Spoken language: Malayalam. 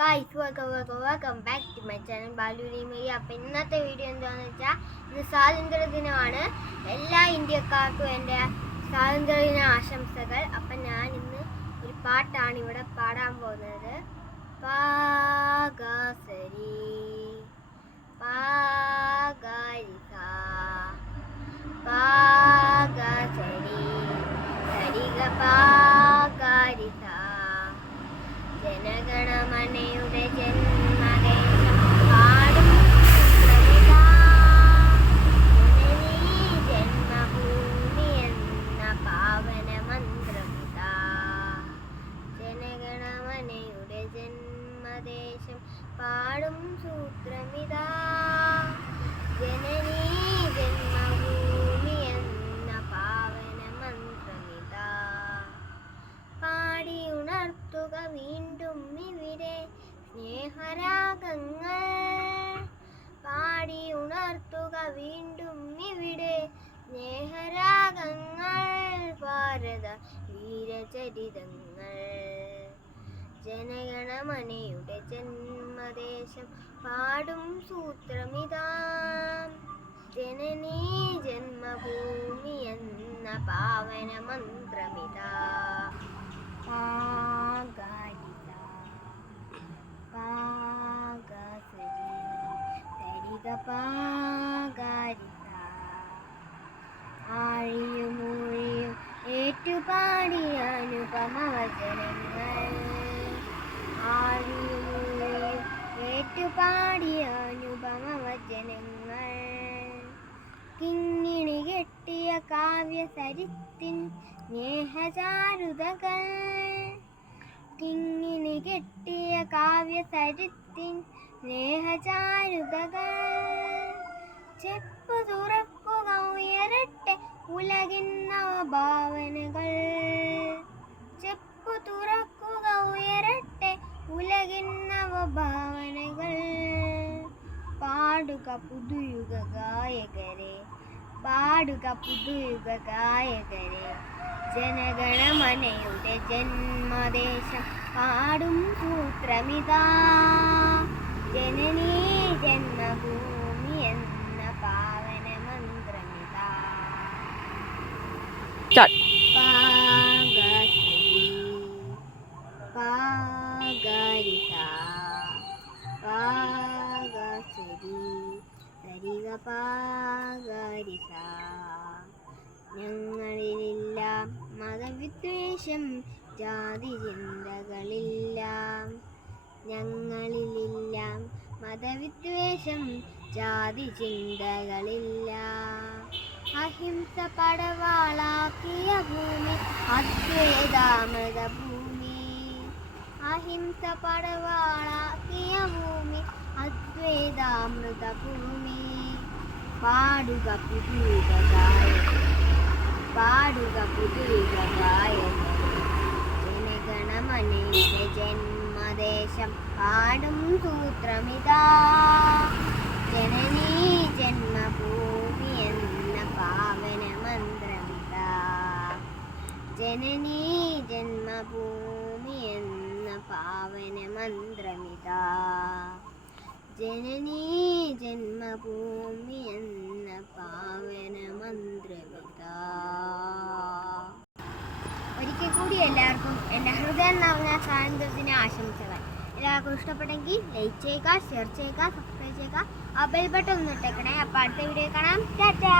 Guys, welcome back to my channel ബാലുലിമയി. അപ്പോൾ ഇന്നത്തെ വീഡിയോ എന്താണെന്ന് വെച്ചാൽ ഇന്ന് സ്വാതന്ത്ര്യദിനമാണ്. എല്ലാ ഇന്ത്യക്കാർക്കും എൻ്റെ സ്വാതന്ത്ര്യദിന ആശംസകൾ. അപ്പം ഞാൻ ഇന്ന് ഒരു പാട്ടാണ് ഇവിടെ പാടാൻ പോകുന്നത്. പാഗസരി പാഗരിസ പാഗസരി സരിഗ പാഗരിസ ജനഗണമനയുടെ ജന്മദേശം പാടും ജന്മഭൂമി എന്ന പാവന മന്ത്രമിതാ. ജനഗണമനയുടെ ജന്മദേശം പാടും സൂത്രമിതാ. ജനനീ ജന്മഭൂമി എന്ന പാവന മന്ത്രമിതാ. പാടിയുണർത്തുക വീണ്ടും ഇവിടെ സ്നേഹരാഗങ്ങൾ. പാടിയുണർത്തുക വീണ്ടും ഇവിടെ സ്നേഹരാഗങ്ങൾ. ഭാരത വീരചരിതങ്ങൾ. ജനഗണമനയുടെ ജന്മദേശം പാടും സൂത്രമിതാ. ജനനീ ജന്മഭൂമി എന്ന പാവന മന്ത്രമിതാ. പാഗരിസ പാഗസരി സരിഗ പാഗരിസ. ആഴിയും ഊഴിയും ഏറ്റുപാടിയ അനുപമവചനങ്ങൾ. ആഴിയും ഊഴിയും ഏറ്റുപാടിയ അനുപമവചനങ്ങൾ. കിങ്ങിണി കെട്ടിയ കാവ്യസരിത്തിൻ സ്നേഹചാരുതകൾ. കിങ്ങിണി കെട്ടിയ കാവ്യസരിത്തിൻ സ്നേഹചാരുതകൾ. ചെപ്പു തുറക്കുക ഉയരട്ടെ ഉലകിൻ നവഭാവനകൾ. ചെപ്പു തുറക്കുക ഉയരട്ടെ ഉലകിൻ നവഭാവനകൾ. പാടുക പുതുയുഗ ഗായകരെ പാടുക പുതുയുഗ ഗായകരെ. ജനഗണമനയുടെ ജന്മദേശം പാടും സൂത്രമിതാ. ജനനീ ജന്മഭൂമി എന്ന പാവന മന്ത്രമിതാ. പാഗസരി പാഗരിസ പാഗസരി സരിഗ പാഗരിസ. ഞങ്ങളിലില്ല മതവിദ്വേഷം ജാതി ചിന്തകളില്ല. ഞങ്ങളിലില്ല മതവിദ്വേഷം ജാതി ചിന്തകളില്ല. അഹിംസ പടവാളാക്കിയ ഭൂമി അദ്വൈതാമൃത ഭൂമി. അഹിംസ പടവാളാക്കിയ ഭൂമി അദ്വൈതാമൃത ഭൂമി. പാടുക പുതുയുഗ ഗായകരെ പാടുക പുതുയുഗ ഗായകരെ. ജനഗണമനയുടെ ജന്മദേശം പാടും സൂത്രമിതാ. ജനനീ ജന്മഭൂമി എന്ന പാവന മന്ത്രമിതാ. ജനനീ ജന്മഭൂമി എന്ന പാവന മന്ത്രമിതാ. ജനനീ ജന്മഭൂമി എന്ന പാവന മന്ത്രമിതാ. ഒരിക്കൽ കൂടി എല്ലാവർക്കും എൻ്റെ ഹൃദയം നിറഞ്ഞ സ്വാതന്ത്ര്യദിന ആശംസകൾ. എല്ലാവർക്കും ഇഷ്ടപ്പെട്ടെങ്കിൽ ലൈക്ക് ചെയ്യുക, ഷെയർ ചെയ്യുക, സബ്സ്ക്രൈബ് ചെയ്യുക, ആ ബെൽ ബട്ടൺ ഒന്ന് ഇട്ടേക്കണേ. അപ്പോൾ അടുത്ത വീഡിയോ കാണാം. ടാറ്റാ.